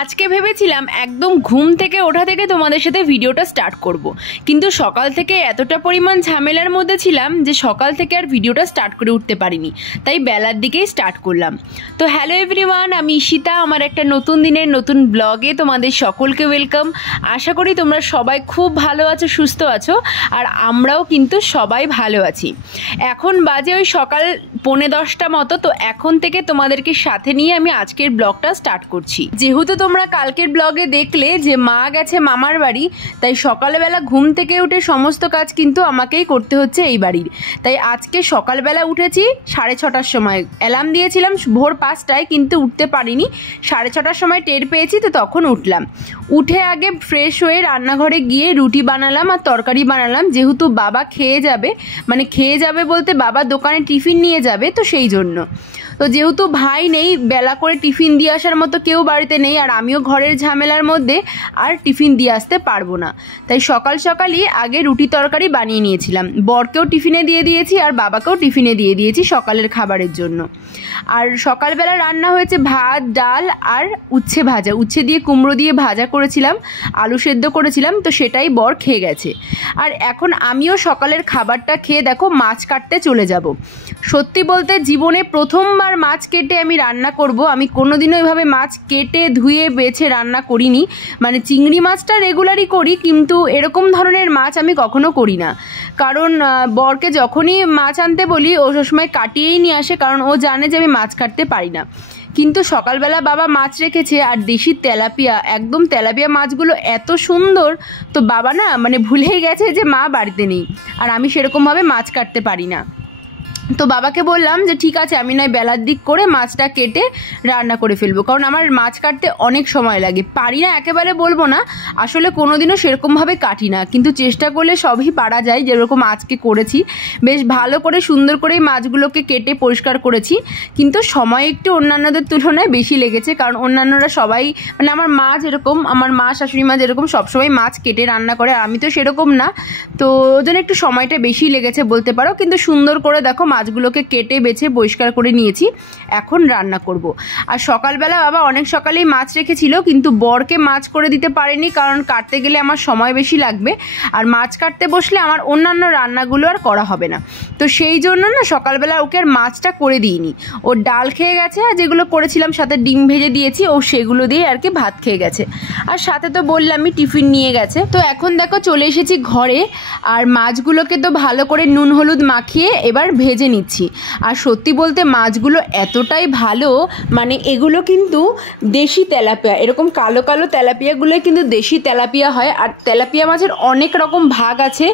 আজকে ভেবেছিলাম একদম ঘুম থেকে ওঠা থেকে তোমাদের সাথে ভিডিওটা স্টার্ট করব। কিন্তু সকাল থেকে এতটা পরিমাণ ঝামেলার মধ্যে ছিলাম যে সকাল থেকে আর ভিডিওটা স্টার্ট করে উঠতে পারিনি, তাই বেলার দিকেই স্টার্ট করলাম। তো হ্যালো এভরিওয়ান, আমি ঈশিতা। আমার একটা নতুন দিনের নতুন ব্লগে তোমাদের সকলকে ওয়েলকাম। আশা করি তোমরা সবাই খুব ভালো আছো, সুস্থ আছো, আর আমরাও কিন্তু সবাই ভালো আছি। এখন বাজে ওই সকাল 9:45 মতো। তো এখন থেকে তোমাদেরকে সাথে নিয়ে আমি আজকের ব্লগটা স্টার্ট করছি। যেহেতু তোমরা কালকের ব্লগে দেখলে যে মা গেছে মামার বাড়ি, তাই সকালবেলা ঘুম থেকে উঠে সমস্ত কাজ কিন্তু আমাকেই করতে হচ্ছে এই বাড়ির। তাই আজকে সকালবেলা উঠেছি 6:30টার সময়। অ্যালার্ম দিয়েছিলাম ভোর 5টায়, কিন্তু উঠতে পারিনি। 6:30টার সময় টের পেয়েছি, তো তখন উঠলাম। উঠে আগে ফ্রেশ হয়ে রান্নাঘরে গিয়ে রুটি বানালাম আর তরকারি বানালাম, যেহেতু বাবা খেয়ে যাবে, মানে খেয়ে যাবে বলতে বাবা দোকানে টিফিন নিয়ে যাবে, তো সেই জন্য। তো যেহেতু ভাই নেই, বেলা করে টিফিন দিয়ে আসার মতো কেউ বাড়িতে নেই, আর আমিও ঘরের ঝামেলার মধ্যে আর টিফিন দিয়ে আসতে পারবো না, তাই সকাল সকালই আগে রুটি তরকারি বানিয়ে নিয়েছিলাম। বরকেও টিফিনে দিয়ে দিয়েছি আর বাবাকেও টিফিনে দিয়ে দিয়েছি সকালের খাবারের জন্য। আর সকালবেলা রান্না হয়েছে ভাত, ডাল আর উচ্ছে ভাজা। উচ্ছে দিয়ে কুমড়ো দিয়ে ভাজা করেছিলাম, আলু সেদ্ধ করেছিলাম, তো সেটাই বর খেয়ে গেছে। আর এখন আমিও সকালের খাবারটা খেয়ে দেখো মাছ কাটতে চলে যাব। সত্যি বলতে জীবনে প্রথমবার মাছ কেটে আমি রান্না করব। আমি কোনোদিনও এভাবে মাছ কেটে ধুয়ে বেছে রান্না করিনি। মানে চিংড়ি মাছটা রেগুলারই করি, কিন্তু এরকম ধরনের মাছ আমি কখনো করি না। কারণ বরকে যখনই মাছ আনতে বলি ও সবসময় কাটিয়েই নিয়ে আসে, কারণ ও জানে যে আমি মাছ কাটতে পারি না। কিন্তু সকালবেলা বাবা মাছ রেখেছে, আর দেশি তেলাপিয়া, একদম তেলাপিয়া মাছগুলো এত সুন্দর। তো বাবা না মানে ভুলেই গেছে যে মা বাড়িতে নেই, আর আমি সেরকমভাবে মাছ কাটতে পারি না। তো বাবাকে বললাম যে ঠিক আছে, আমি নয় বেলার দিক করে মাছটা কেটে রান্না করে ফেলবো, কারণ আমার মাছ কাটতে অনেক সময় লাগে। পারি না একেবারে বলবো না, আসলে কোনোদিনও সেরকমভাবে কাটি না, কিন্তু চেষ্টা করলে সবই পারা যায়। যেরকম আজকে করেছি, বেশ ভালো করে সুন্দর করে মাছগুলোকে কেটে পরিষ্কার করেছি, কিন্তু সময় একটু অন্যান্যদের তুলনায় বেশি লেগেছে। কারণ অন্যান্যরা সবাই, মানে আমার মা যেরকম, আমার মা শাশুড়ি মা যেরকম সবসময় মাছ কেটে রান্না করে, আর আমি তো সেরকম না, তো ওই জন্য একটু সময়টা বেশি লেগেছে বলতে পারো। কিন্তু সুন্দর করে দেখো মাছগুলোকে কেটে বেছে পরিষ্কার করে নিয়েছি, এখন রান্না করব। আর সকালবেলা বাবা অনেক সকালেই মাছ রেখেছিল, কিন্তু বরকে মাছ করে দিতে পারেনি, কারণ কাটতে গেলে আমার সময় বেশি লাগবে, আর মাছ কাটতে বসলে আমার অন্যান্য রান্নাগুলো আর করা হবে না। তো সেই জন্য না সকালবেলা ওকে আর মাছটা করে দিইনি। ও ডাল খেয়ে গেছে, আর যেগুলো করেছিলাম সাথে ডিম ভেজে দিয়েছি, ও সেগুলো দিয়ে আর কি ভাত খেয়ে গেছে। আর সাথে তো বললামই টিফিন নিয়ে গেছে। তো এখন দেখো চলে এসেছি ঘরে, আর মাছগুলোকে তো ভালো করে নুন হলুদ মাখিয়ে এবার ভেজে নিচ্ছি। আর সত্যি বলতে মাছগুলো এতটাই ভালো, মানে এগুলো কিন্তু দেশি তেলাপিয়া, এরকম কালো কালো তেলাপিয়াগুলোই কিন্তু দেশি তেলাপিয়া হয়। আর তেলাপিয়া মাছের অনেক রকম ভাগ আছে,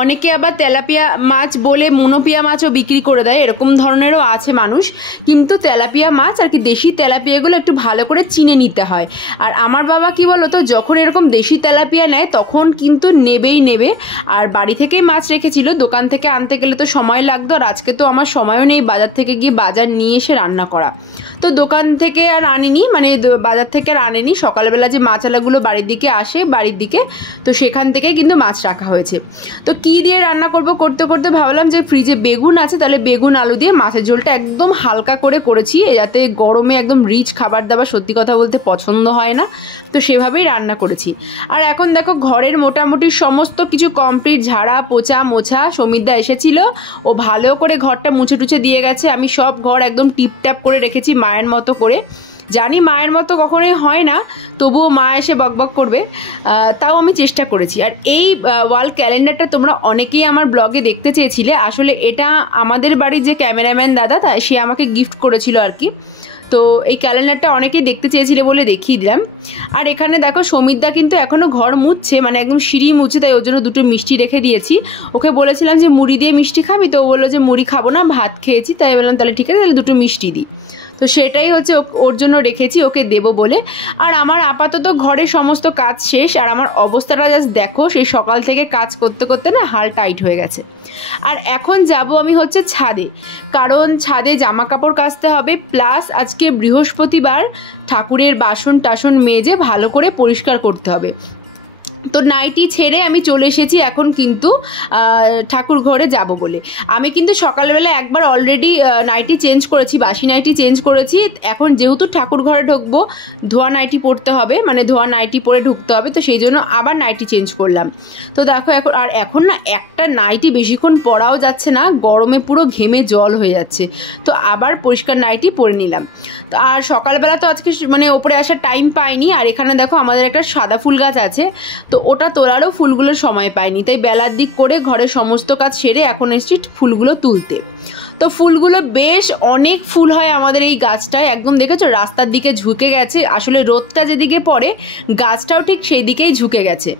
অনেকে আবার তেলাপিয়া মাছ বলে মনোপিয়া মাছও বিক্রি করে দেয়, এরকম ধরনেরও আছে মানুষ। কিন্তু তেলাপিয়া মাছ আর কি দেশি তেলাপিয়াগুলো একটু ভালো করে চিনে নিতে হয়। আর আমার বাবা কি বলতো, যখন এরকম দেশি তেলাপিয়া নেয় তখন কিন্তু নেবেই নেবে। আর বাড়ি থেকেই মাছ রেখেছিল, দোকান থেকে আনতে গেলে তো সময় লাগতো, আর আজকে তো আমার সময়ও নেই বাজার থেকে গিয়ে বাজার নিয়ে এসে রান্না করা। তো দোকান থেকে আর আনিনি, মানে বাজার থেকে আর আনেনি। সকালবেলা যে মাছালাগুলো বাড়ির দিকে আসে বাড়ির দিকে, তো সেখান থেকে কিন্তু মাছ রাখা হয়েছে। তো কি দিয়ে রান্না করতে করতে ভাবলাম যে ফ্রিজে বেগুন আছে, তাহলে বেগুন আলু দিয়ে মাছের ঝোলটা একদম হালকা করে করেছি, যাতে গরমে একদম রিচ খাবার দাবার সত্যি কথা বলতে পছন্দ হয় না, তো সেভাবেই রান্না করেছি। আর এখন দেখো ঘরের মোটামুটি সমস্ত কিছু কমপ্লিট, ঝাড়া পোছা মোছা। সমিতদা এসেছিল, ও ভালো করে ঘরটা মুছে টুছে দিয়ে গেছে। আমি সব ঘর একদম টিপটাপ করে রেখেছি মায়ের মতো করে। জানি মায়ের মতো কখনোই হয় না, তবুও মা এসে বকবক করবে, তাও আমি চেষ্টা করেছি। আর এই ওয়াল ক্যালেন্ডারটা তোমরা অনেকেই আমার ব্লগে দেখতে চেয়েছিলে। আসলে এটা আমাদের বাড়ির যে ক্যামেরাম্যান দাদা, সে আমাকে গিফট করেছিল আর কি। তো এই ক্যালেন্ডারটা অনেকেই দেখতে চেয়েছিলে বলে দেখিয়ে দিলাম। আর এখানে দেখো সমিতদা কিন্তু এখনও ঘর মুছছে, মানে একদম সিঁড়ি মুছছে, তাই ওর জন্য দুটো মিষ্টি রেখে দিয়েছি। ওকে বলেছিলাম যে মুড়ি দিয়ে মিষ্টি খাবি, তো ও বললো যে মুড়ি খাবো না, ভাত খেয়েছি। তাই বললাম তাহলে ঠিক আছে, তাহলে দুটো মিষ্টি দিই। তো সেটাই হচ্ছে ওর জন্য রেখেছি, ওকে দেবো বলে। আর আমার আপাতত ঘরের সমস্ত কাজ শেষ, আর আমার অবস্থাটা জাস্ট দেখো, সেই সকাল থেকে কাজ করতে করতে না হাল টাইট হয়ে গেছে। আর এখন যাব আমি হচ্ছে ছাদে, কারণ ছাদে জামা কাপড় কাচতে হবে, প্লাস আজকে বৃহস্পতিবার ঠাকুরের বাসন টাসন মেজে ভালো করে পরিষ্কার করতে হবে। তো নাইটি ছেড়ে আমি চলে এসেছি এখন কিন্তু ঠাকুর ঘরে যাব বলে। আমি কিন্তু সকালবেলা একবার অলরেডি নাইটি চেঞ্জ করেছি, বাসি নাইটি চেঞ্জ করেছি। এখন যেহেতু ঠাকুর ঘরে ঢুকবো, ধোয়া নাইটি পরতে হবে, মানে ধোয়া নাইটি পরে ঢুকতে হবে, তো সেই জন্য আবার নাইটি চেঞ্জ করলাম। তো দেখো এখন না একটা নাইটি বেশিক্ষণ পরাও যাচ্ছে না, গরমে পুরো ঘেমে জল হয়ে যাচ্ছে। তো আবার পরিষ্কার নাইটি পরে নিলাম। তো আর সকালবেলা তো আজকে মানে ওপরে আসার টাইম পাইনি। আর এখানে দেখো আমাদের একটা সাদা ফুল গাছ আছে, তো ওটা তোলারও ফুলগুলোর সময় পাইনি, তাই বেলার দিক করে ঘরের সমস্ত কাজ সেরে এখন এসেছি ফুলগুলো তুলতে। তো ফুলগুলো বেশ অনেক ফুল হয় আমাদের এই গাছটায়, একদম দেখেছো রাস্তার দিকে ঝুঁকে গেছে, আসলে রোদটা যেদিকে পড়ে গাছটাও ঠিক সেই দিকেই ঝুঁকে গেছে।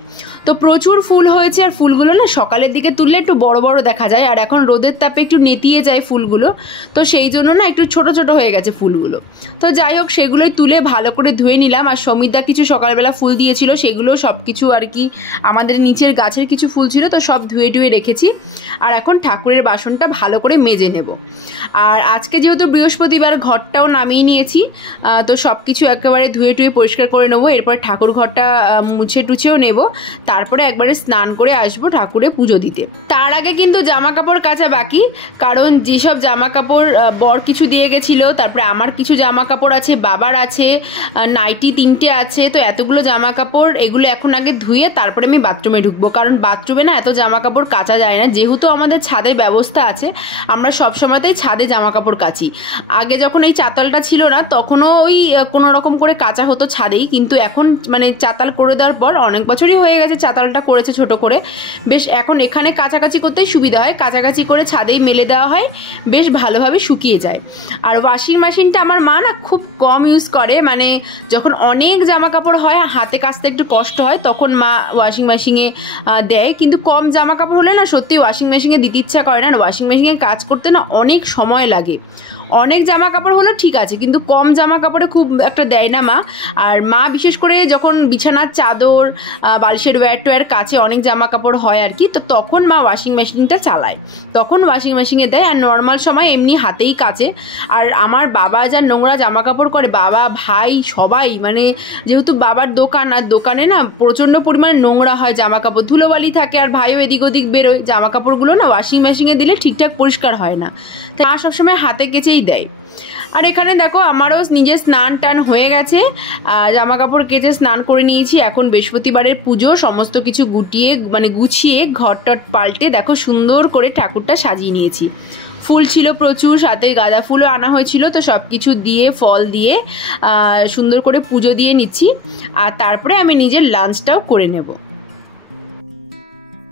তো প্রচুর ফুল হয়েছে, আর ফুলগুলো না সকালের দিকে তুললে একটু বড় বড় দেখা যায়, আর এখন রোদের তাপে একটু নেতিয়ে যায় ফুলগুলো, তো সেই জন্য না একটু ছোট ছোট হয়ে গেছে ফুলগুলো। তো যাই হোক সেগুলোই তুলে ভালো করে ধুয়ে নিলাম। আর সমিতদা কিছু সকালবেলা ফুল দিয়েছিল, সেগুলো সব কিছু আর কি আমাদের নিচের গাছের কিছু ফুল ছিল, তো সব ধুয়ে রেখেছি। আর এখন ঠাকুরের বাসনটা ভালো করে মেজে নেব। আর আজকে যেহেতু বৃহস্পতিবার, ঘরটাও নামিয়ে নিয়েছি, তো সব কিছু একেবারে ধুয়ে পরিষ্কার করে নেবো। এরপর ঠাকুর ঘরটা মুছে টুছেও নেব, তারপরে একবারে স্নান করে আসবো ঠাকুরে পুজো দিতে। তার আগে কিন্তু জামা কাপড় কাচা বাকি, কারণ যেসব জামা কাপড় বর কিছু দিয়ে গেছিলো, তারপরে আমার কিছু জামা কাপড় আছে, বাবার আছে, নাইটি 3টে আছে, তো এতগুলো জামা কাপড় এগুলো এখন আগে ধুয়ে তারপরে আমি বাথরুমে ঢুকবো। কারণ বাথরুমে না এত জামা কাপড় কাচা যায় না, যেহেতু আমাদের ছাদের ব্যবস্থা আছে, আমরা সব সময়তেই ছাদে জামা কাপড় কাচি। আগে যখন এই চাতালটা ছিল না তখনও ওই কোনো রকম করে কাচা হতো ছাদেই, কিন্তু এখন মানে চাতাল করে দেওয়ার পর অনেক বছরই হয়ে গেছে চাতালটা করেছে ছোট করে, বেশ এখন এখানে কাচাকাচি করতেই সুবিধা হয়, কাচাকাচি করে ছাদেই মেলে দেওয়া হয়, বেশ ভালোভাবে শুকিয়ে যায়। আর ওয়াশিং মেশিনটা আমার মা না খুব কম ইউজ করে, মানে যখন অনেক জামা কাপড় হয় হাতে কাচতে একটু কষ্ট হয় তখন মা ওয়াশিং মেশিনে দেয়, কিন্তু কম জামা কাপড় হলে না সত্যি ওয়াশিং মেশিনে দিতে ইচ্ছা করে না। ওয়াশিং মেশিনে কাজ করতে না অনেক সময় লাগে। অনেক জামা কাপড় হলো ঠিক আছে, কিন্তু কম জামা কাপড়ে খুব একটা দেয় না মা। আর মা বিশেষ করে যখন বিছানার চাদর, বালিশের ওয়্যার কাছে অনেক জামা কাপড় হয় আর কি, তো তখন মা ওয়াশিং মেশিনটা চালায়, তখন ওয়াশিং মেশিনে দেয়। আর নর্মাল সময় এমনি হাতেই কাচে। আর আমার বাবা যা নোংরা জামা কাপড় করে, বাবা ভাই সবাই, মানে যেহেতু বাবার দোকান, আর দোকানে না প্রচণ্ড পরিমাণে নোংরা হয়, জামা কাপড় ধুলোবালি থাকে, আর ভাইও এদিক ওদিক বেরোয়, জামা কাপড়গুলো না ওয়াশিং মেশিনে দিলে ঠিকঠাক পরিষ্কার হয় না, তাই মা সবসময় হাতে কেচেই দেয়। আর এখানে দেখো আমারও নিজের স্নান টান হয়ে গেছে, জামা কাপড় কেচে স্নান করে নিয়েছি। এখন বৃহস্পতিবারের পুজো সমস্ত কিছু গুছিয়ে ঘরটট পাল্টে দেখো সুন্দর করে ঠাকুরটা সাজিয়ে নিয়েছি। ফুল ছিল প্রচুর, সাথে গাঁদা ফুলও আনা হয়েছিল, তো সব কিছু দিয়ে ফল দিয়ে সুন্দর করে পুজো দিয়ে নিচ্ছি। আর তারপরে আমি নিজের লাঞ্চটাও করে নেব।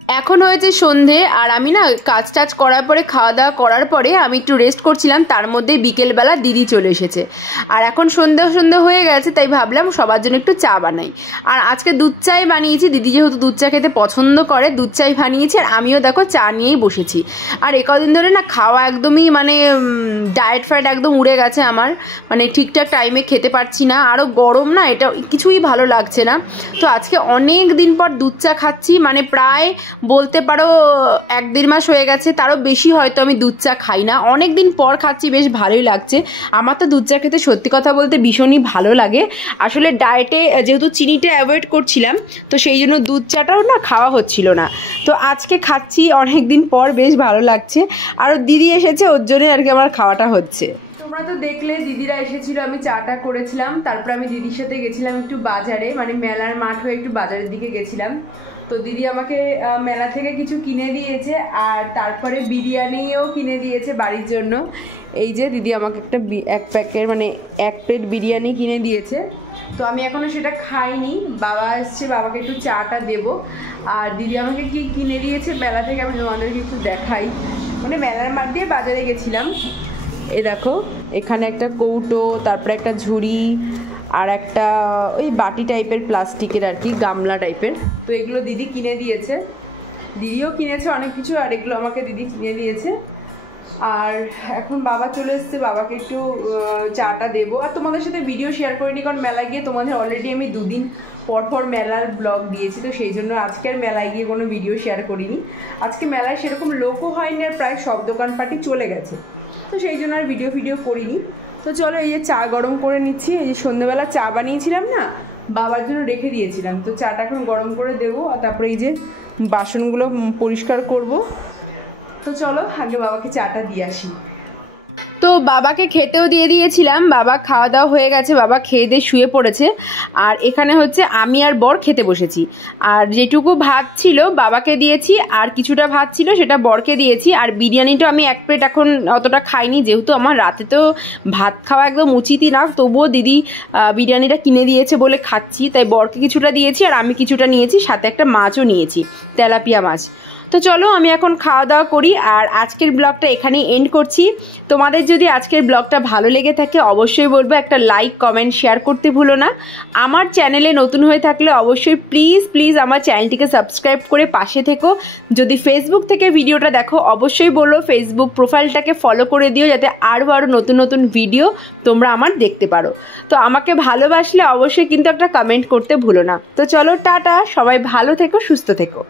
এখন হয়েছে সন্ধে, আর আমি না কাজ টাজ করার পরে, খাওয়া দাওয়া করার পরে আমি একটু রেস্ট করছিলাম, তার মধ্যে বিকেলবেলা দিদি চলে এসেছে। আর এখন সন্ধে হয়ে গেছে, তাই ভাবলাম সবার জন্য একটু চা বানাই। আর আজকে দুধ চাই বানিয়েছি, দিদি যেহেতু দুধ চা খেতে পছন্দ করে দুধ চাই বানিয়েছি, আর আমিও দেখো চা নিয়েই বসেছি। আর কদিন ধরে না খাওয়া একদমই মানে ডায়েট ফ্যাট একদম উড়ে গেছে আমার, মানে ঠিকঠাক টাইমে খেতে পারছি না, আরও গরম না, এটা কিছুই ভালো লাগছে না। তো আজকে অনেক দিন পর দুধ চা খাচ্ছি, মানে প্রায় বলতে পারো 1-1.5 মাস হয়ে গেছে, তারও বেশি হয়তো আমি দুধ চা খাই না, অনেক দিন পর খাচ্ছি, বেশ ভালোই লাগছে। আমার তো দুধ চা খেতে সত্যি কথা বলতে ভীষণই ভালো লাগে। আসলে ডায়েটে যেহেতু চিনিটা অ্যাভয়েড করছিলাম, তো সেই জন্য দুধ চাটাও না খাওয়া হচ্ছিল না, তো আজকে খাচ্ছি অনেক দিন পর, বেশ ভালো লাগছে। আর দিদি এসেছে, ওর জন্য আর কি আমার খাওয়াটা হচ্ছে। তোমরা তো দেখলে দিদিরা এসেছিল, আমি চাটা করেছিলাম, তারপর আমি দিদির সাথে গেছিলাম একটু বাজারে, মানে মেলার মাঠ হয়ে একটু বাজারের দিকে গেছিলাম। তো দিদি আমাকে মেলা থেকে কিছু কিনে দিয়েছে, আর তারপরে বিরিয়ানিও কিনে দিয়েছে বাড়ির জন্য। এই যে দিদি আমাকে এক প্লেট বিরিয়ানি কিনে দিয়েছে, তো আমি এখনও সেটা খাইনি, বাবা এসছে, বাবাকে একটু চাটা দেবো। আর দিদি আমাকে কি কিনে দিয়েছে মেলা থেকে আমি তোমাদেরকে একটু দেখাই, মানে মেলার মাঠ দিয়ে বাজারে গেছিলাম। এই দেখো এখানে একটা কৌটো, তারপরে একটা ঝুড়ি, আর একটা ওই বাটি টাইপের প্লাস্টিকের আর কি, গামলা টাইপের, তো এগুলো দিদি কিনে দিয়েছে। দিদিও কিনেছে অনেক কিছু, আর এগুলো আমাকে দিদি কিনে দিয়েছে। আর এখন বাবা চলে এসছে, বাবাকে একটু চাটা দেবো। আর তোমাদের সাথে ভিডিও শেয়ার করিনি, কারণ মেলায় গিয়ে তোমাদের অলরেডি আমি 2 দিন পর মেলার ব্লগ দিয়েছি, তো সেই জন্য আজকে আর মেলায় গিয়ে কোনো ভিডিও শেয়ার করিনি। আজকে মেলায় সেরকম লোকও হয়নি, আর প্রায় সব দোকানপাটি চলে গেছে, তো সেই জন্য আর ভিডিও করিনি। তো চলো এই যে চা গরম করে নিচ্ছি, এই যে সন্ধ্যেবেলা চা বানিয়েছিলাম না, বাবার জন্য রেখে দিয়েছিলাম। তো চাটা এখন গরম করে দেবো, আর তারপরে এই যে বাসনগুলো পরিষ্কার করব। তো চলো আগে বাবাকে চাটা দিয়ে আসি। তো বাবাকে খেতেও দিয়ে দিয়েছিলাম, বাবা খাওয়া দাওয়া হয়ে গেছে, বাবা খেয়ে দিয়ে শুয়ে পড়েছে। আর এখানে হচ্ছে আমি আর বর খেতে বসেছি। আর যেটুকু ভাত ছিল বাবাকে দিয়েছি, আর কিছুটা ভাত ছিল সেটা বরকে দিয়েছি। আর বিরিয়ানিটা আমি এক প্লেট এখন অতটা খাইনি, যেহেতু আমার রাতে তো ভাত খাওয়া একদম উচিতই না, তবুও দিদি বিরিয়ানিটা কিনে দিয়েছে বলে খাচ্ছি। তাই বরকে কিছুটা দিয়েছি আর আমি কিছুটা নিয়েছি, সাথে একটা মাছও নিয়েছি, তেলাপিয়া মাছ। তো চলো আমি এখন খাওয়া দাওয়া করি, আর আজকের ব্লগটা এখানেই এন্ড করছি। তোমাদের যদি আজকের ব্লগটা ভালো লেগে থাকে অবশ্যই বলবো একটা লাইক কমেন্ট শেয়ার করতে ভুলো না। আমার চ্যানেলে নতুন হয়ে থাকলে অবশ্যই প্লিজ আমার চ্যানেলটিকে সাবস্ক্রাইব করে পাশে থেকো। যদি ফেসবুক থেকে ভিডিওটা দেখো অবশ্যই বলো ফেসবুক প্রোফাইলটাকে ফলো করে দিও, যাতে আরও নতুন ভিডিও তোমরা আমার দেখতে পারো। তো আমাকে ভালোবাসলে অবশ্যই কিন্তু একটা কমেন্ট করতে ভুলো না। তো চলো টাটা, সবাই ভালো থেকো, সুস্থ থেকো।